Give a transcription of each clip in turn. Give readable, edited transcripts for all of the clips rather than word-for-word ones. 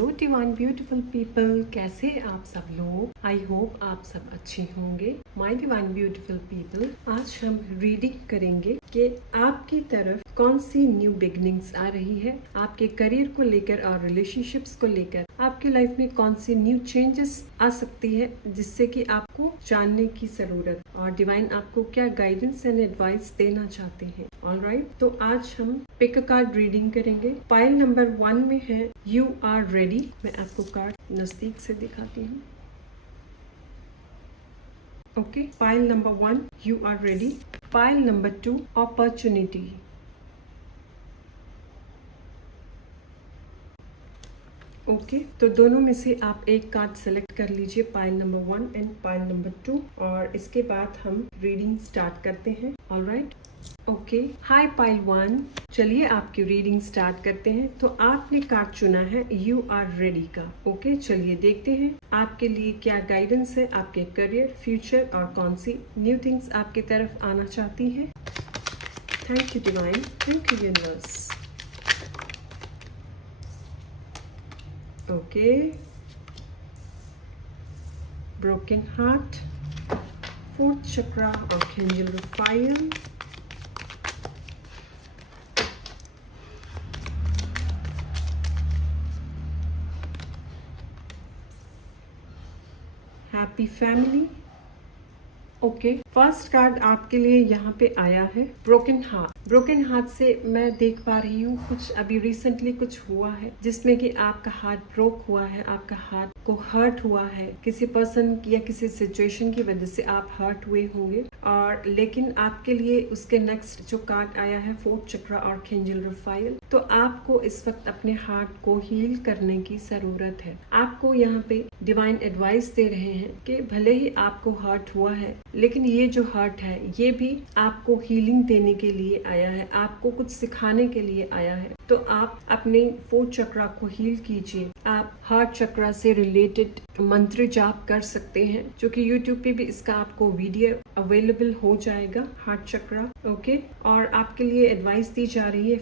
Hello divine beautiful people, कैसे आप सब लोग। आई होप आप सब अच्छे होंगे। माय डिवाइन ब्यूटीफुल पीपल, आज हम रीडिंग करेंगे कि आपकी तरफ कौन सी न्यू बिगनिंग्स आ रही है, आपके करियर को लेकर और रिलेशनशिप्स को लेकर आपकी लाइफ में कौन सी न्यू चेंजेस आ सकती है, जिससे कि आपको जानने की जरूरत और डिवाइन आपको क्या गाइडेंस एंड एडवाइस देना चाहते हैं। ऑलराइट, तो आज हम पिक अ कार्ड रीडिंग करेंगे। पाइल नंबर 1 में है यू आर रेडी। मैं आपको कार्ड नजदीक से दिखाती हूँ। Okay, pile number 1 you are ready. Pile number 2 opportunity. Okay, तो दोनों में से आप एक कार्ड सेलेक्ट कर लीजिए, pile number 1 and pile number 2, और इसके बाद हम रीडिंग स्टार्ट करते हैं। ऑलराइट, ओके, हाय पाइल 1, चलिए आपकी रीडिंग स्टार्ट करते हैं। तो आपने कार्ड चुना है यू आर रेडी का। ओके, चलिए देखते हैं आपके लिए क्या गाइडेंस है, आपके करियर, फ्यूचर और कौन सी न्यू थिंग्स आपकी तरफ आना चाहती है। Thank you divine, thank you universe. Okay, broken heart, fourth chakra, archangel Rafale, happy family. Okay, first card आपके लिए यहाँ पे आया है ब्रोकन हार्ट। ब्रोकन हार्ट से मैं देख पा रही हूँ कुछ अभी रिसेंटली कुछ हुआ है जिसमें कि आपका हार्ट ब्रोक हुआ है, आपका हार्ट को हर्ट हुआ है, किसी पर्सन या किसी सिचुएशन की वजह से आप हर्ट हुए होंगे। और लेकिन आपके लिए उसके नेक्स्ट जो कार्ड आया है फोर्थ चक्रा आर्कएंजल रफाइल। तो आपको इस वक्त अपने हार्ट को हील करने की जरूरत है। आपको यहाँ पे डिवाइन एडवाइस दे रहे हैं कि भले ही आपको हर्ट हुआ है, लेकिन ये जो हर्ट है ये भी आपको हीलिंग देने के लिए आया है, आपको कुछ सिखाने के लिए आया है। तो आप अपने फोर्थ चक्रा को हील कीजिए। आप हार्ट चक्रा से रिलेटेड मंत्र जाप कर सकते हैं, जो कि यूट्यूब पे भी इसका आपको वीडियो अवेलेबल हो जाएगा, हार्ट चक्रा। ओके, और आपके लिए एडवाइस दी जा रही है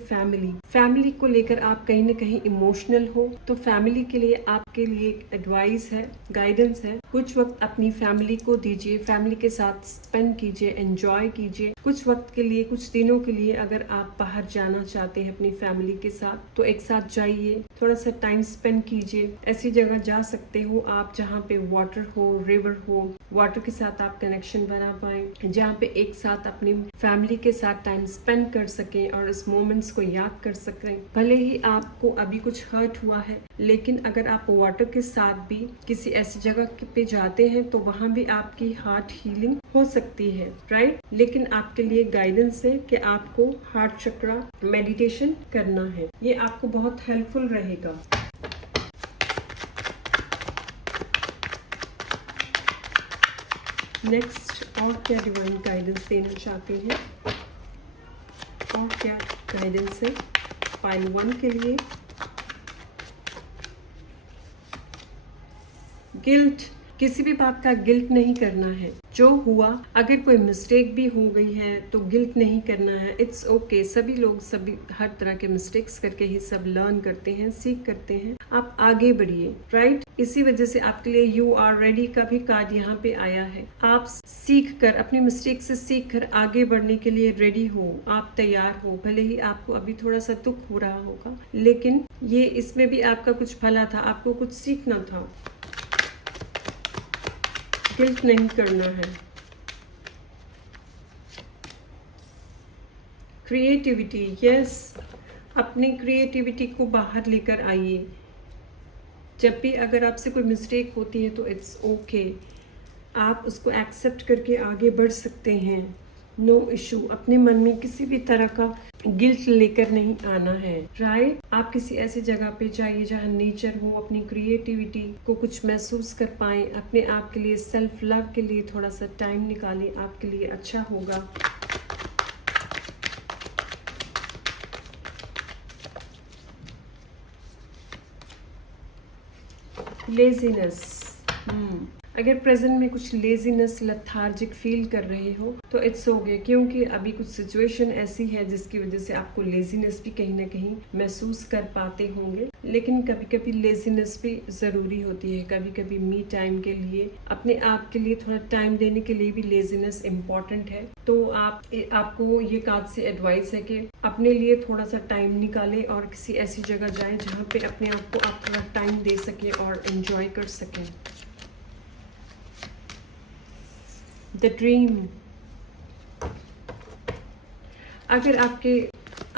फैमिली को लेकर आप कहीं ना कहीं इमोशनल हो, तो फैमिली के लिए आपके लिए एडवाइस है, गाइडेंस है। कुछ वक्त अपनी फैमिली को दीजिए, फैमिली के साथ स्पेंड कीजिए, एंजॉय कीजिए कुछ वक्त के लिए, कुछ दिनों के लिए। अगर आप बाहर जाना चाहते हैं अपनी फैमिली के साथ तो एक साथ जाइए, थोड़ा सा टाइम स्पेंड कीजिए। ऐसी जगह जा सकते हो आप जहाँ पे वाटर हो, रिवर हो, वाटर के साथ आप कनेक्शन बना पाए, जहाँ पे एक साथ अपनी फैमिली के साथ टाइम स्पेंड कर सकें और इस मोमेंट्स को याद कर सकें। भले ही आपको अभी कुछ हर्ट हुआ है, लेकिन अगर आप वाटर के साथ भी किसी ऐसी जगह पे जाते हैं तो वहाँ भी आपकी हार्ट हीलिंग हो सकती है, राइट। लेकिन आपके लिए गाइडेंस है कि आपको हार्ट चक्रा मेडिटेशन करना है, ये आपको बहुत हेल्पफुल रहेगा। नेक्स्ट, और क्या डिवाइन गाइडेंस देना चाहते हैं, और क्या गाइडेंस है पाइल 1 के लिए। गिल्ट, किसी भी बात का गिल्ट नहीं करना है। जो हुआ, अगर कोई मिस्टेक भी हो गई है तो गिल्ट नहीं करना है। इट्स ओके, सभी लोग सभी हर तरह के मिस्टेक्स करके ही सब लर्न करते हैं, सीख करते हैं। आप आगे बढ़िए, राइट। इसी वजह से आपके लिए यू आर रेडी का भी कार्ड यहाँ पे आया है। आप सीख कर, अपनी मिस्टेक से सीख कर आगे बढ़ने के लिए रेडी हो, आप तैयार हो। भले ही आपको अभी थोड़ा सा दुख हो रहा होगा, लेकिन ये इसमें भी आपका कुछ भला था, आपको कुछ सीखना था। गिल्ट नहीं करना है। क्रिएटिविटी, यस, अपनी क्रिएटिविटी को बाहर लेकर आइए। जब भी अगर आपसे कोई मिस्टेक होती है तो इट्स ओके, आप उसको एक्सेप्ट करके आगे बढ़ सकते हैं। No issue. अपने मन में किसी भी तरह का गिल्ट लेकर नहीं आना है, राइट। आप किसी ऐसी जगह पे जाइए जहाँ नेचर हो, अपनी क्रिएटिविटी को कुछ महसूस कर पाए, अपने आप के लिए, सेल्फ लव के लिए थोड़ा सा टाइम निकालें, आपके लिए अच्छा होगा। लेजीनेस, अगर प्रेजेंट में कुछ लेजीनेस, लथार्जिक फील कर रहे हो तो इट्स ओके, क्योंकि अभी कुछ सिचुएशन ऐसी है जिसकी वजह से आपको लेजीनेस भी कहीं ना कहीं महसूस कर पाते होंगे। लेकिन कभी कभी लेजीनेस भी ज़रूरी होती है, कभी कभी मी टाइम के लिए, अपने आप के लिए थोड़ा टाइम देने के लिए भी लेजीनेस इम्पॉर्टेंट है। तो आपको ये कार्ड से एडवाइस है कि अपने लिए थोड़ा सा टाइम निकालें और किसी ऐसी जगह जाएं जहाँ पे अपने आप को आप थोड़ा टाइम दे सकें और एंजॉय कर सकें। द ड्रीम, अगर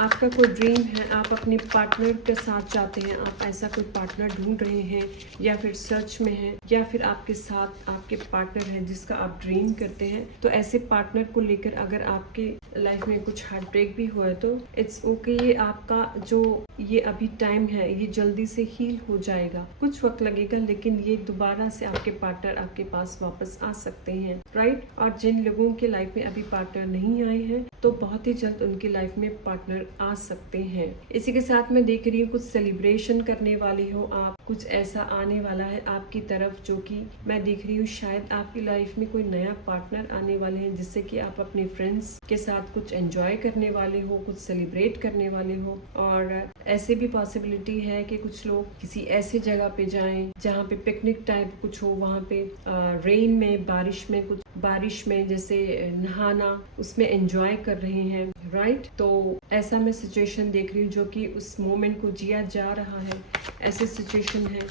आपका कोई ड्रीम है, आप अपने पार्टनर के साथ चाहते हैं, आप ऐसा कोई पार्टनर ढूंढ रहे हैं या फिर सर्च में हैं, या फिर आपके साथ आपके पार्टनर है जिसका आप ड्रीम करते हैं, तो ऐसे पार्टनर को लेकर अगर आपके लाइफ में कुछ हार्ट ब्रेक भी हुआ है तो इट्स ओके। ये आपका जो ये अभी टाइम है ये जल्दी से हील हो जाएगा, कुछ वक्त लगेगा लेकिन ये दोबारा से आपके पार्टनर आपके पास वापस आ सकते हैं, राइट। और जिन लोगों के लाइफ में अभी पार्टनर नहीं आए हैं तो बहुत ही जल्द उनकी लाइफ में पार्टनर आ सकते हैं। इसी के साथ मैं देख रही हूँ कुछ सेलिब्रेशन करने वाली हो आप, कुछ ऐसा आने वाला है आपकी तरफ जो कि मैं देख रही हूँ शायद आपकी लाइफ में कोई नया पार्टनर आने वाले हैं जिससे कि आप अपने फ्रेंड्स के साथ कुछ एंजॉय करने वाले हो, कुछ सेलिब्रेट करने वाले हो। और ऐसे भी पॉसिबिलिटी है कि कुछ लोग किसी ऐसे जगह पे जाएं जहाँ पे पिकनिक टाइप कुछ हो, वहाँ पे रेन में, बारिश में जैसे नहाना, उसमें एंजॉय कर रहे हैं, राइट। तो ऐसा मैं सिचुएशन देख रही हूँ जो कि उस मोमेंट को जिया जा रहा है, ऐसे सिचुएशन है।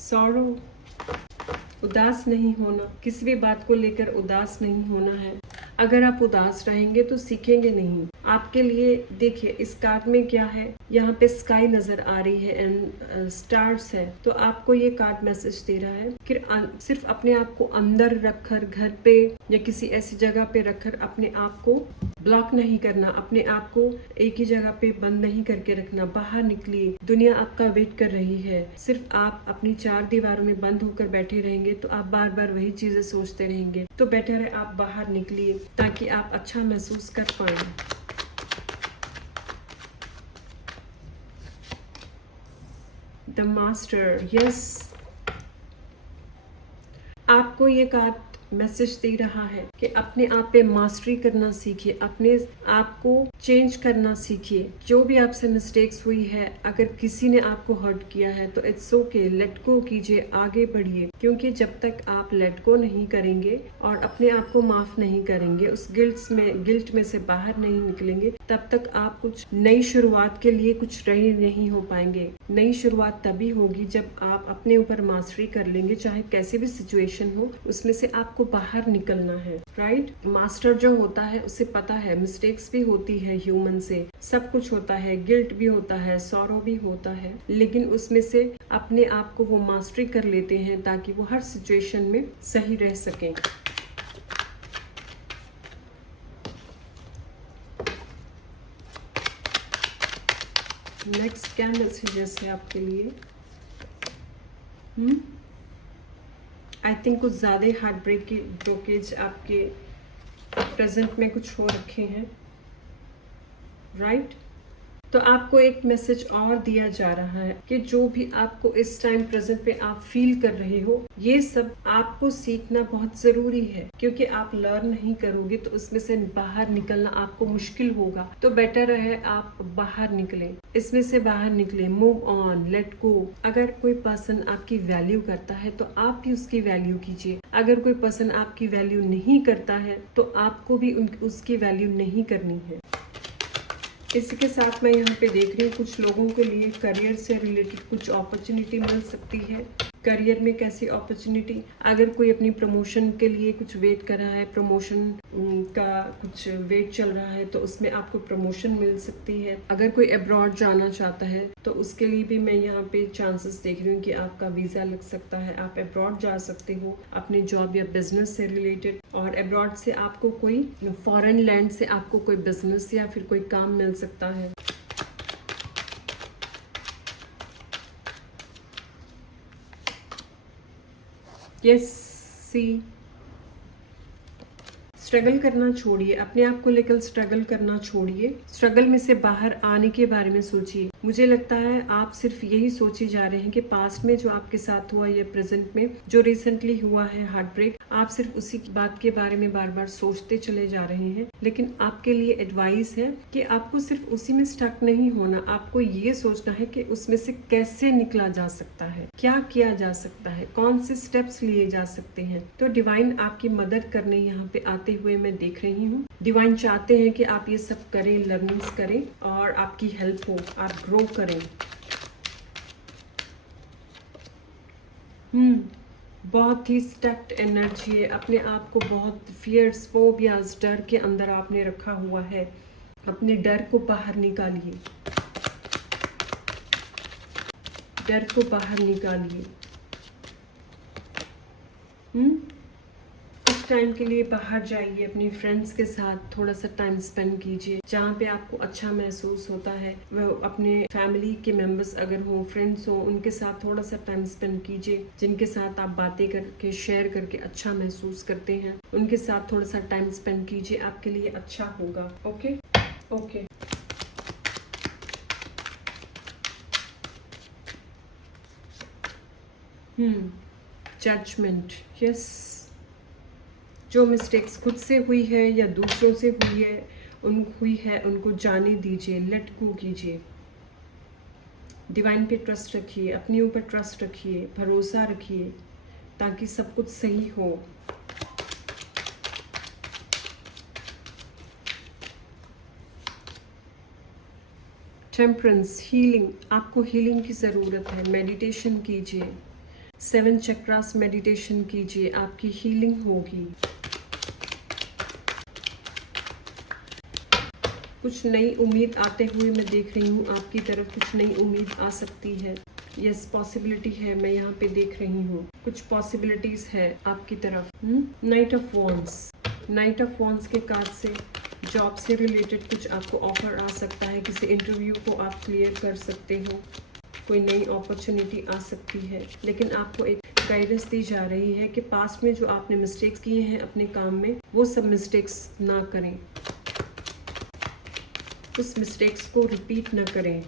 सॉरो, उदास नहीं होना, किसी भी बात को लेकर उदास नहीं होना है। अगर आप उदास रहेंगे तो सीखेंगे नहीं। आपके लिए देखिए इस कार्ड में क्या है, यहाँ पे स्काई नजर आ रही है एंड स्टार्स है। तो आपको ये कार्ड मैसेज दे रहा है कि सिर्फ अपने आप को अंदर रखकर, घर पे या किसी ऐसी जगह पे रखकर अपने आप को ब्लॉक नहीं करना, अपने आप को एक ही जगह पे बंद नहीं करके रखना। बाहर निकलिए, दुनिया आपका वेट कर रही है। सिर्फ आप अपनी चार दीवारों में बंद होकर बैठे रहेंगे तो आप बार बार वही चीजें सोचते रहेंगे। तो बेटर है आप बाहर निकलिए ताकि आप अच्छा महसूस कर पाए। द मास्टर, यस, आपको ये कार्ड मैसेज दे रहा है कि अपने आप पे मास्टरी करना सीखिए, अपने आप को चेंज करना सीखिए। जो भी आपसे मिस्टेक्स हुई है, अगर किसी ने आपको हर्ट किया है तो इट्स ओके, लेट गो कीजिए, आगे बढ़िए। क्योंकि जब तक आप लेट गो नहीं करेंगे और अपने आप को माफ नहीं करेंगे, उस गिल्ट में से बाहर नहीं निकलेंगे, तब तक आप कुछ नई शुरुआत के लिए कुछ रेडी नहीं हो पाएंगे। नई शुरुआत तभी होगी जब आप अपने ऊपर मास्टरी कर लेंगे, चाहे कैसे भी सिचुएशन हो उसमें से आपको बाहर निकलना है, राइट। मास्टर जो होता है उसे पता है मिस्टेक्स भी होती है, ह्यूमन से सब कुछ होता है, गिल्ट भी होता है, सॉरो भी होता है, लेकिन उसमें से अपने आप को वो मास्टरी कर लेते हैं ताकि वो हर सिचुएशन में सही रह सकें। नेक्स्ट क्या मैसेजेस है आपके लिए? आई थिंक कुछ ज़्यादा हार्ट ब्रेक की ब्लॉकेज आपके प्रेजेंट में कुछ हो रखे हैं, राइट। तो आपको एक मैसेज और दिया जा रहा है कि जो भी आपको इस टाइम प्रेजेंट पे आप फील कर रहे हो, ये सब आपको सीखना बहुत जरूरी है। क्योंकि आप लर्न नहीं करोगे तो उसमें से बाहर निकलना आपको मुश्किल होगा। तो बेटर है आप बाहर निकलें, इसमें से बाहर निकलें, मूव ऑन, लेट गो। अगर कोई पर्सन आपकी वैल्यू करता है तो आप भी उसकी वैल्यू कीजिए। अगर कोई पर्सन आपकी वैल्यू नहीं करता है तो आपको भी उसकी वैल्यू नहीं करनी है। इसी के साथ मैं यहाँ पे देख रही हूँ कुछ लोगों के लिए करियर से रिलेटेड कुछ अपॉर्चुनिटी मिल सकती है। करियर में कैसी अपॉर्चुनिटी? अगर कोई अपनी प्रमोशन के लिए कुछ वेट कर रहा है, प्रमोशन का कुछ वेट चल रहा है, तो उसमें आपको प्रमोशन मिल सकती है। अगर कोई अब्रॉड जाना चाहता है तो उसके लिए भी मैं यहाँ पे चांसेस देख रही हूँ कि आपका वीजा लग सकता है, आप अब्रॉड जा सकते हो अपने जॉब या बिजनेस से रिलेटेड। और अब्रॉड से आपको कोई फॉरेन लैंड से आपको कोई बिजनेस या फिर कोई काम मिल सकता है। यस, सी, स्ट्रगल करना छोड़िए, अपने आप को लेकर स्ट्रगल करना छोड़िए, स्ट्रगल में से बाहर आने के बारे में सोचिए। मुझे लगता है आप सिर्फ यही सोचे जा रहे हैं कि पास्ट में जो आपके साथ हुआ या प्रेजेंट में जो रिसेंटली हुआ है हार्ट ब्रेक, आप सिर्फ उसी बात के बारे में बार बार सोचते चले जा रहे हैं। लेकिन आपके लिए एडवाइस है कि आपको सिर्फ उसी में स्टक नहीं होना, आपको ये सोचना है कि उसमें से कैसे निकला जा सकता है, क्या किया जा सकता है, कौन से स्टेप्स लिए जा सकते हैं। तो डिवाइन आपकी मदद करने यहाँ पे आते हुए मैं देख रही हूँ। डिवाइन चाहते हैं कि आप ये सब करें, लर्निंग्स करें और आपकी हेल्प हो, आप ग्रो करें। बहुत ही स्टक्ड एनर्जी है, अपने आप को बहुत फियर्स, फोबियाज, डर के अंदर आपने रखा हुआ है। अपने डर को बाहर निकालिए, डर को बाहर निकालिए। कुछ टाइम के लिए बाहर जाइए, अपनी फ्रेंड्स के साथ थोड़ा सा टाइम स्पेंड कीजिए, जहाँ पे आपको अच्छा महसूस होता है। वो अपने फैमिली के मेंबर्स अगर हो, फ्रेंड्स हो, उनके साथ थोड़ा सा टाइम स्पेंड कीजिए, जिनके साथ आप बातें करके, शेयर करके अच्छा महसूस करते हैं, उनके साथ थोड़ा सा टाइम स्पेंड कीजिए, आपके लिए अच्छा होगा। Okay okay. Judgement, yes. जो मिस्टेक्स खुद से हुई है या दूसरों से हुई है उनको जाने दीजिए, लेट गो कीजिए। डिवाइन पे ट्रस्ट रखिए, अपने ऊपर ट्रस्ट रखिए, भरोसा रखिए, ताकि सब कुछ सही हो। टेम्परेंस, हीलिंग, आपको हीलिंग की ज़रूरत है। मेडिटेशन कीजिए, 7 चक्रास मेडिटेशन कीजिए, आपकी हीलिंग होगी। कुछ नई उम्मीद आते हुए मैं देख रही हूँ आपकी तरफ, कुछ नई उम्मीद आ सकती है। यस, पॉसिबिलिटी है, मैं यहाँ पे देख रही हूँ कुछ पॉसिबिलिटीज है आपकी तरफ। Night of wands, night of wands के कार्ड से जॉब से रिलेटेड कुछ आपको ऑफर आ सकता है, किसी इंटरव्यू को आप क्लियर कर सकते हो, कोई नई अपॉर्चुनिटी आ सकती है। लेकिन आपको एक गाइडेंस दी जा रही है कि पास्ट में जो आपने मिस्टेक्स किए हैं अपने काम में, वो सब मिस्टेक्स ना करें, उस मिस्टेक्स को रिपीट न करें।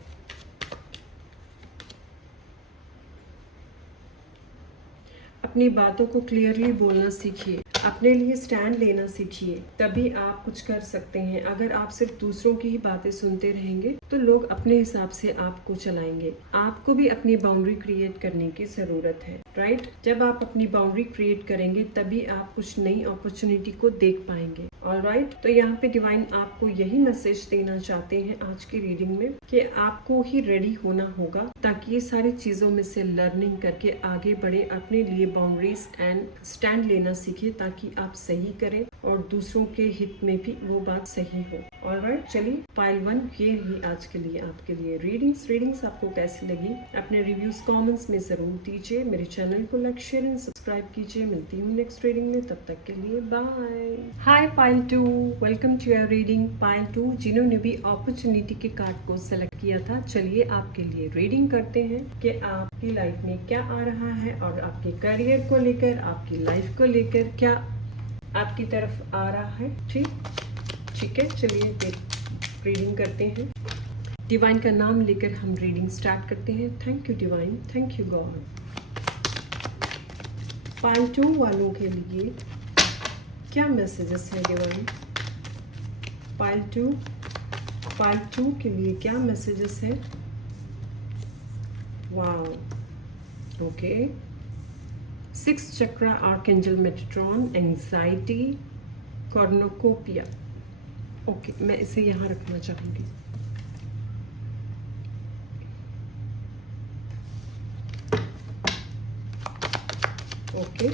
अपनी बातों को क्लियरली बोलना सीखिए, अपने लिए स्टैंड लेना सीखिए, तभी आप कुछ कर सकते हैं। अगर आप सिर्फ दूसरों की ही बातें सुनते रहेंगे तो लोग अपने हिसाब से आपको चलाएंगे। आपको भी अपनी बाउंड्री क्रिएट करने की जरूरत है, राइट? जब आप अपनी बाउंड्री क्रिएट करेंगे तभी आप कुछ नई अपॉर्चुनिटी को देख पाएंगे। ऑलराइट, तो यहाँ पे डिवाइन आपको यही मैसेज देना चाहते हैं आज की रीडिंग में कि आपको ही रेडी होना होगा, ताकि ये सारी चीजों में से लर्निंग करके आगे बढ़े, अपने लिए बाउंड्रीज एंड स्टैंड लेना सीखिए, ताकि आप सही करें और दूसरों के हित में भी वो बात सही हो। ऑलराइट, चलिए पाइल 1 ये रही आज के लिए आपके लिए रीडिंग्स आपको कैसी लगी अपने रिव्यूज कमेंट्स में जरूर दीजिए। मेरे चैनल को लाइक, शेयर एंड सब्सक्राइब कीजिए। मिलती हूँ नेक्स्ट रीडिंग में, तब तक के लिए bye. Hi pile 2, welcome to your reading. Pile 2 जिन्होंने भी अपॉर्चुनिटी के कार्ड को सेलेक्ट किया था, चलिए आपके लिए रीडिंग करते हैं कि आपकी लाइफ में क्या आ रहा है और आपके करियर को लेकर, आपकी लाइफ को लेकर क्या आपकी तरफ आ रहा है। ठीक है, चलिए रीडिंग करते हैं। डिवाइन का नाम लेकर हम रीडिंग स्टार्ट करते हैं। Thank you divine, thank you God. Pile 2 वालों के लिए क्या मैसेजेस है डिवाइन? पाइल 2 के लिए क्या मैसेजेस है? Wow, okay. 6 chakra, archangel Metatron, anxiety, cornucopia. Okay, मैं इसे यहाँ रखना चाहूंगी। ओके,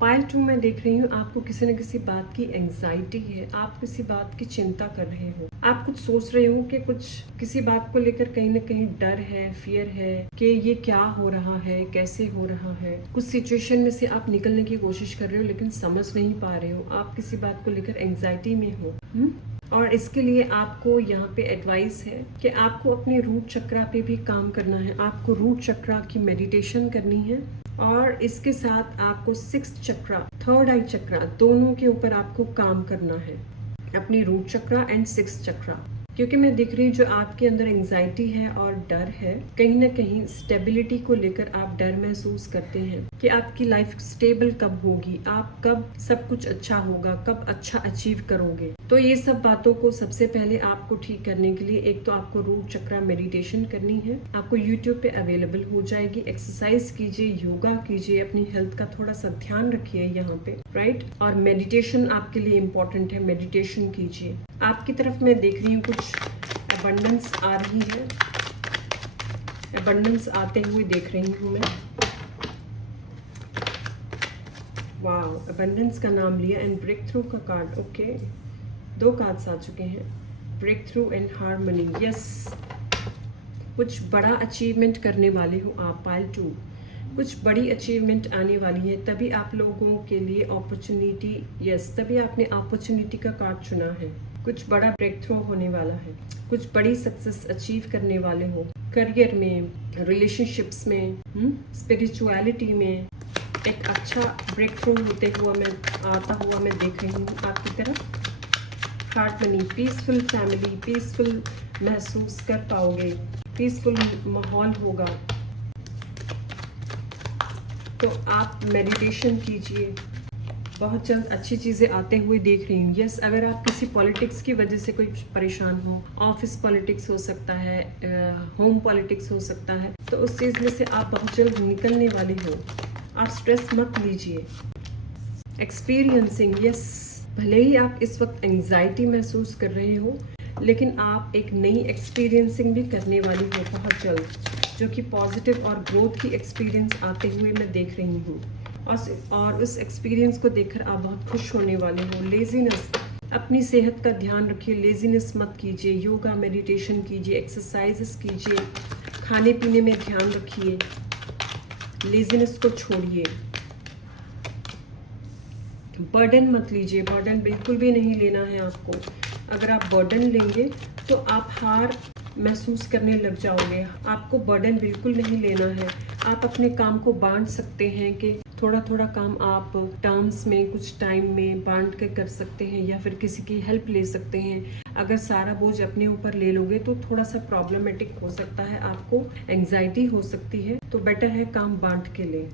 पाइल टू मैं देख रही हूँ आपको किसी न किसी बात की एंजाइटी है, आप किसी बात की चिंता कर रहे हो, आप कुछ सोच रहे हो कि कुछ किसी बात को लेकर कहीं ना कहीं डर है, फियर है कि ये क्या हो रहा है, कैसे हो रहा है। कुछ सिचुएशन में से आप निकलने की कोशिश कर रहे हो लेकिन समझ नहीं पा रहे हो, आप किसी बात को लेकर एंजाइटी में हो। और इसके लिए आपको यहाँ पे एडवाइस है कि आपको अपने रूट चक्रा पे भी काम करना है। आपको रूट चक्रा की मेडिटेशन करनी है और इसके साथ आपको 6th चक्रा, 3rd आई चक्रा, दोनों के ऊपर आपको काम करना है, अपनी रूट चक्रा एंड 6th चक्रा। क्योंकि मैं देख रही हूँ जो आपके अंदर एंजाइटी है और डर है, कहीं ना कहीं स्टेबिलिटी को लेकर आप डर महसूस करते हैं कि आपकी लाइफ स्टेबल कब होगी, आप कब सब कुछ अच्छा होगा, कब अच्छा अचीव करोगे। तो ये सब बातों को सबसे पहले आपको ठीक करने के लिए एक तो आपको रूट चक्रा मेडिटेशन करनी है, आपको यूट्यूब पे अवेलेबल हो जाएगी। एक्सरसाइज कीजिए, योगा कीजिए, अपनी हेल्थ का थोड़ा सा ध्यान रखिए यहाँ पे, राइट। और मेडिटेशन आपके लिए इम्पोर्टेंट है, मेडिटेशन कीजिए। आपकी तरफ मैं देख रही हूँ कुछ अबंडेंस आ रही है, अबंडेंस आते हुए देख रही हूँ मैं। वाओ, अबंडेंस का नाम लिया एंड ब्रेक थ्रू का कार्ड। ओके, 2 कार्ड्स आ चुके हैं, breakthrough and harmony. Yes, कुछ बड़ा अचीवमेंट करने वाले हो आप, पाइल 2। कुछ बड़ी अचीवमेंट आने वाली है, तभी आप लोगों के लिए अपॉर्चुनिटी, यस, तभी आपने अपॉर्चुनिटी का कार्ड चुना है। कुछ बड़ा ब्रेक थ्रू होने वाला है, कुछ बड़ी सक्सेस अचीव करने वाले हो, करियर में, रिलेशनशिप्स में, स्पिरिचुअलिटी में। एक अच्छा ब्रेक थ्रू होते हुआ मैं आता हुआ मैं देख रही हूँ आपकी तरफ। Heart money, peaceful family, peaceful महसूस कर पाओगे, पीसफुल माहौल होगा। तो आप मेडिटेशन कीजिए, बहुत जल्द अच्छी चीज़ें आते हुए देख रही हूँ। यस, अगर आप किसी पॉलिटिक्स की वजह से कोई परेशान हो, ऑफिस पॉलिटिक्स हो सकता है, होम पॉलिटिक्स हो सकता है, तो उस चीज़ में से आप बहुत जल्द निकलने वाले हो। आप स्ट्रेस मत लीजिए। एक्सपीरियंसिंग, यस, भले ही आप इस वक्त एंजाइटी महसूस कर रहे हो, लेकिन आप एक नई एक्सपीरियंसिंग भी करने वाली हो बहुत जल्द, जो कि पॉजिटिव और ग्रोथ की एक्सपीरियंस आते हुए मैं देख रही हूँ। और उस एक्सपीरियंस को देखकर आप बहुत खुश होने वाले हो। लेजीनेस, अपनी सेहत का ध्यान रखिए, लेजीनेस मत कीजिए, योगा मेडिटेशन कीजिए, एक्सरसाइजेस कीजिए, खाने पीने में ध्यान रखिए, लेजीनेस को छोड़िए। बर्डन मत लीजिए, बर्डन बिल्कुल भी नहीं लेना है आपको। अगर आप बर्डन लेंगे तो आप हार महसूस करने लग जाओगे। आपको बर्डन बिल्कुल नहीं लेना है। आप अपने काम को बांट सकते हैं कि थोड़ा थोड़ा काम आप टर्म्स में कुछ टाइम में बांट के कर सकते हैं, या फिर किसी की हेल्प ले सकते हैं। अगर सारा बोझ अपने ऊपर ले लोगे तो थोड़ा सा प्रॉब्लमेटिक हो सकता है, आपको एंग्जाइटी हो सकती है, तो बेटर है काम बांट के लें।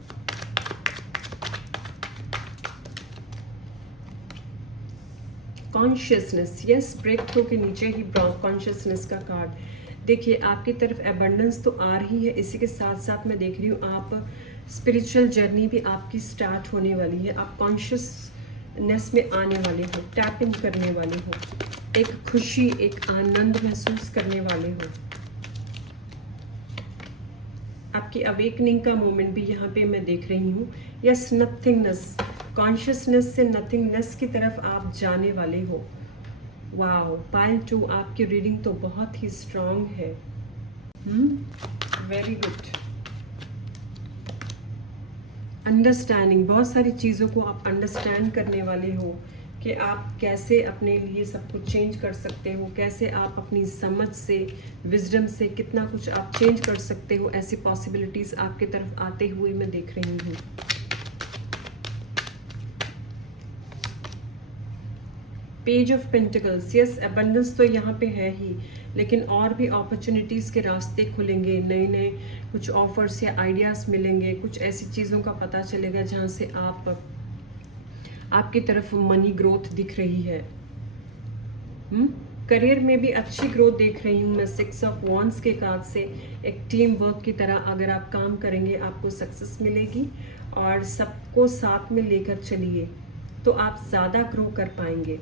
कॉन्शियसनेस, यस, ब्रेक थ्रू के नीचे ही कॉन्शियसनेस का कार्ड। देखिए, आपकी तरफ एबंडेंस तो आ रही है, इसी के साथ साथ मैं देख रही हूँ आप स्पिरिचुअल जर्नी भी आपकी स्टार्ट होने वाली है। आप कॉन्शियसनेस में आने वाले हो, टैपिंग करने वाले हो, एक खुशी, एक आनंद महसूस करने वाले हो। आपकी अवेकनिंग का मोमेंट भी यहाँ पे मैं देख रही हूँ। यस, नथिंगनेस, कॉन्शियसनेस से नथिंगनेस की तरफ आप जाने वाले हो। वाओ, पाइल 2, आपकी रीडिंग तो बहुत ही स्ट्रांग है। Very good. अंडरस्टैंडिंग, बहुत सारी चीज़ों को आप अंडरस्टैंड करने वाले हो कि आप कैसे अपने लिए सब कुछ चेंज कर सकते हो, कैसे आप अपनी समझ से, विजडम से कितना कुछ आप चेंज कर सकते हो। ऐसी पॉसिबिलिटीज़ आपके तरफ आते हुए मैं देख रही हूँ। Page of pentacles, yes, abundance तो यहाँ पे है ही, लेकिन और भी अपॉर्चुनिटीज़ के रास्ते खुलेंगे, नए नए कुछ ऑफर्स या आइडियाज़ मिलेंगे, कुछ ऐसी चीज़ों का पता चलेगा जहाँ से आपकी तरफ मनी ग्रोथ दिख रही है। करियर में भी अच्छी ग्रोथ देख रही हूँ मैं। 6 ऑफ वॉन्ड्स के कार्ड से एक टीम वर्क की तरह अगर आप काम करेंगे आपको सक्सेस मिलेगी, और सबको साथ में लेकर चलिए तो आप ज़्यादा ग्रो कर पाएंगे।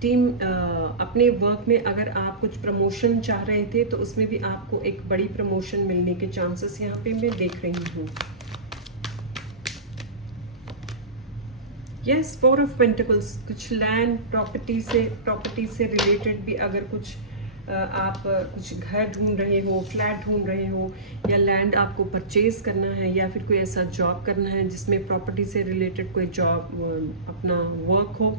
टीम अपने वर्क में अगर आप कुछ प्रमोशन चाह रहे थे तो उसमें भी आपको एक बड़ी प्रमोशन मिलने के चांसेस यहाँ पे मैं देख रही हूँ। यस, 4 ऑफ पेंटिकल्स, कुछ लैंड प्रॉपर्टी से रिलेटेड भी अगर कुछ आप कुछ घर ढूंढ रहे हो, फ्लैट ढूंढ रहे हो, या लैंड आपको परचेज करना है, या फिर कोई ऐसा जॉब करना है जिसमें प्रॉपर्टी से रिलेटेड कोई जॉब, अपना वर्क हो,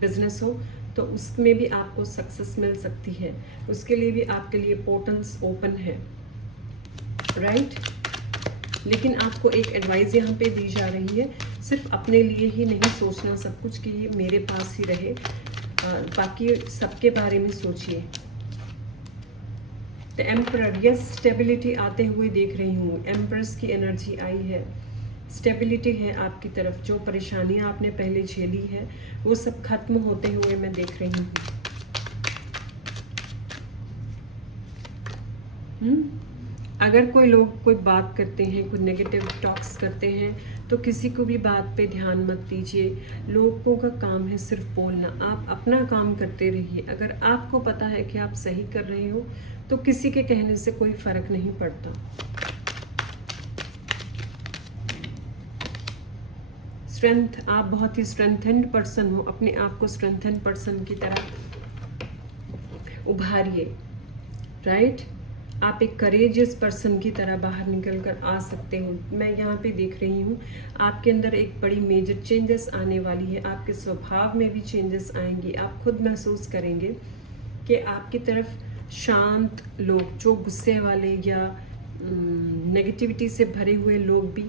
बिजनेस हो, तो उसमें भी आपको सक्सेस मिल सकती है, उसके लिए भी आपके लिए पोर्टल्स ओपन है, राइट। लेकिन आपको एक एडवाइस यहाँ पे दी जा रही है, सिर्फ अपने लिए ही नहीं सोचना सब कुछ कि ये मेरे पास ही रहे, बाकी सबके बारे में सोचिए। द एम्परर, यस, स्टेबिलिटी आते हुए देख रही हूँ। एम्परर्स की एनर्जी आई है, स्टेबिलिटी है आपकी तरफ। जो परेशानियाँ आपने पहले झेली है वो सब खत्म होते हुए मैं देख रही हूँ। अगर कोई लोग कोई बात करते हैं, कोई नेगेटिव टॉक्स करते हैं, तो किसी को भी बात पे ध्यान मत दीजिए। लोगों का काम है सिर्फ बोलना, आप अपना काम करते रहिए। अगर आपको पता है कि आप सही कर रहे हो तो किसी के कहने से कोई फर्क नहीं पड़ता। स्ट्रेंथ, आप बहुत ही स्ट्रेंथेंड पर्सन हो, अपने आप को स्ट्रेंथेंड पर्सन की तरह उभारिए, राइट। आप एक करेजियस पर्सन की तरह बाहर निकल कर आ सकते हो। मैं यहाँ पे देख रही हूँ आपके अंदर एक बड़ी मेजर चेंजेस आने वाली है, आपके स्वभाव में भी चेंजेस आएंगी। आप खुद महसूस करेंगे कि आपकी तरफ शांत लोग, जो गुस्से वाले या नेगेटिविटी से भरे हुए लोग भी,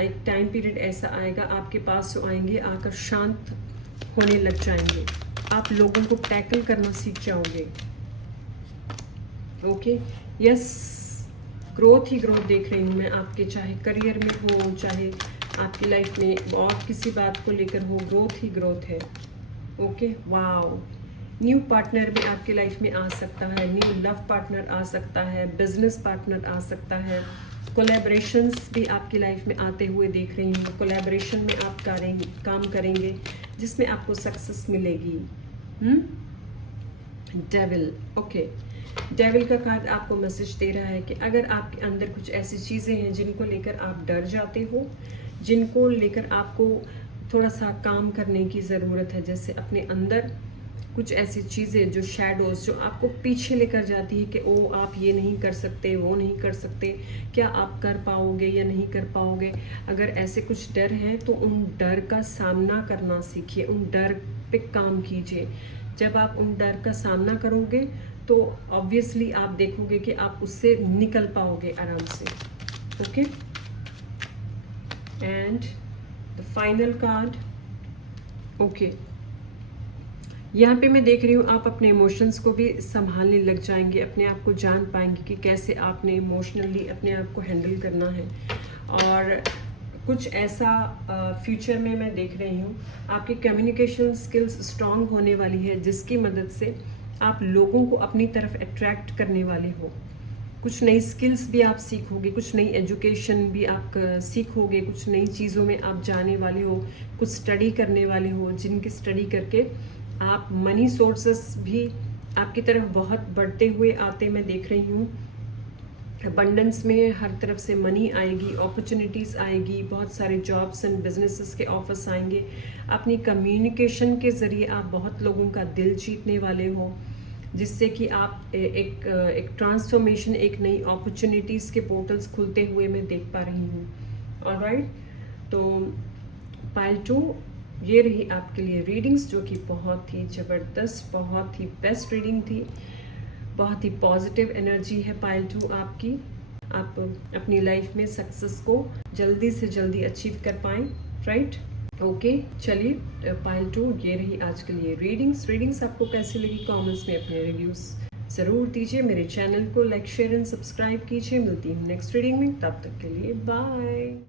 एक टाइम पीरियड ऐसा आएगा आपके पास जो आएंगे आकर शांत होने लग जाएंगे। आप लोगों को टैकल करना सीख जाओगे, ओके। यस, ग्रोथ ही ग्रोथ देख रही हूँ मैं आपके, चाहे करियर में हो, चाहे आपकी लाइफ में और किसी बात को लेकर हो, ग्रोथ ही ग्रोथ है, ओके। वाओ, न्यू पार्टनर भी आपकी लाइफ में आ सकता है, न्यू लव पार्टनर आ सकता है, बिजनेस पार्टनर आ सकता है, कोलैबोरेशंस भी आपकी लाइफ में आते हुए देख रही हूँ। कोलैबोरेशन में आप काम करेंगे जिसमें आपको सक्सेस मिलेगी। Devil, okay. डेविल का कार्ड आपको मैसेज दे रहा है कि अगर आपके अंदर कुछ ऐसी चीज़ें हैं जिनको लेकर आप डर जाते हो, जिनको लेकर आपको थोड़ा सा काम करने की ज़रूरत है, जैसे अपने अंदर कुछ ऐसी चीज़ें जो शैडोज़ जो आपको पीछे लेकर जाती है कि ओ आप ये नहीं कर सकते, वो नहीं कर सकते, क्या आप कर पाओगे या नहीं कर पाओगे। अगर ऐसे कुछ डर हैं तो उन डर का सामना करना सीखिए, उन डर पे काम कीजिए। जब आप उन डर का सामना करोगे तो ऑब्वियसली आप देखोगे कि आप उससे निकल पाओगे आराम से, okay. And the final card, okay. यहाँ पे मैं देख रही हूँ आप अपने इमोशंस को भी संभालने लग जाएंगे, अपने आप को जान पाएंगे कि कैसे आपने इमोशनली अपने आप को हैंडल करना है। और कुछ ऐसा फ्यूचर में मैं देख रही हूँ आपकी कम्युनिकेशन स्किल्स स्ट्रांग होने वाली है, जिसकी मदद से आप लोगों को अपनी तरफ अट्रैक्ट करने वाले हो। कुछ नई स्किल्स भी आप सीखोगे, कुछ नई एजुकेशन भी आप सीखोगे, कुछ नई चीज़ों में आप जाने वाले हो, कुछ स्टडी करने वाले हो, जिनकी स्टडी करके आप मनी सोर्सेस भी आपकी तरफ बहुत बढ़ते हुए आते मैं देख रही हूँ। अबंडेंस में हर तरफ से मनी आएगी, अपॉर्चुनिटीज़ आएगी, बहुत सारे जॉब्स एंड बिजनेसेस के ऑफर्स आएंगे। अपनी कम्युनिकेशन के ज़रिए आप बहुत लोगों का दिल जीतने वाले हो, जिससे कि आप एक ट्रांसफॉर्मेशन, एक नई अपॉर्चुनिटीज़ के पोर्टल्स खुलते हुए मैं देख पा रही हूँ। ऑलराइट, तो पाइल 2 ये रही आपके लिए रीडिंग्स, जो कि बहुत ही ज़बरदस्त, बहुत ही बेस्ट रीडिंग थी। बहुत ही पॉजिटिव एनर्जी है पाइल 2 आपकी। आप अपनी लाइफ में सक्सेस को जल्दी से जल्दी अचीव कर पाएँ, राइट। ओके, चलिए पाइल 2 ये रही आज के लिए रीडिंग्स आपको कैसी लगी कमेंट्स में अपने रिव्यूज़ ज़रूर दीजिए। मेरे चैनल को लाइक, शेयर एंड सब्सक्राइब कीजिए। मिलती हूँ नेक्स्ट रीडिंग में, तब तक के लिए बाय।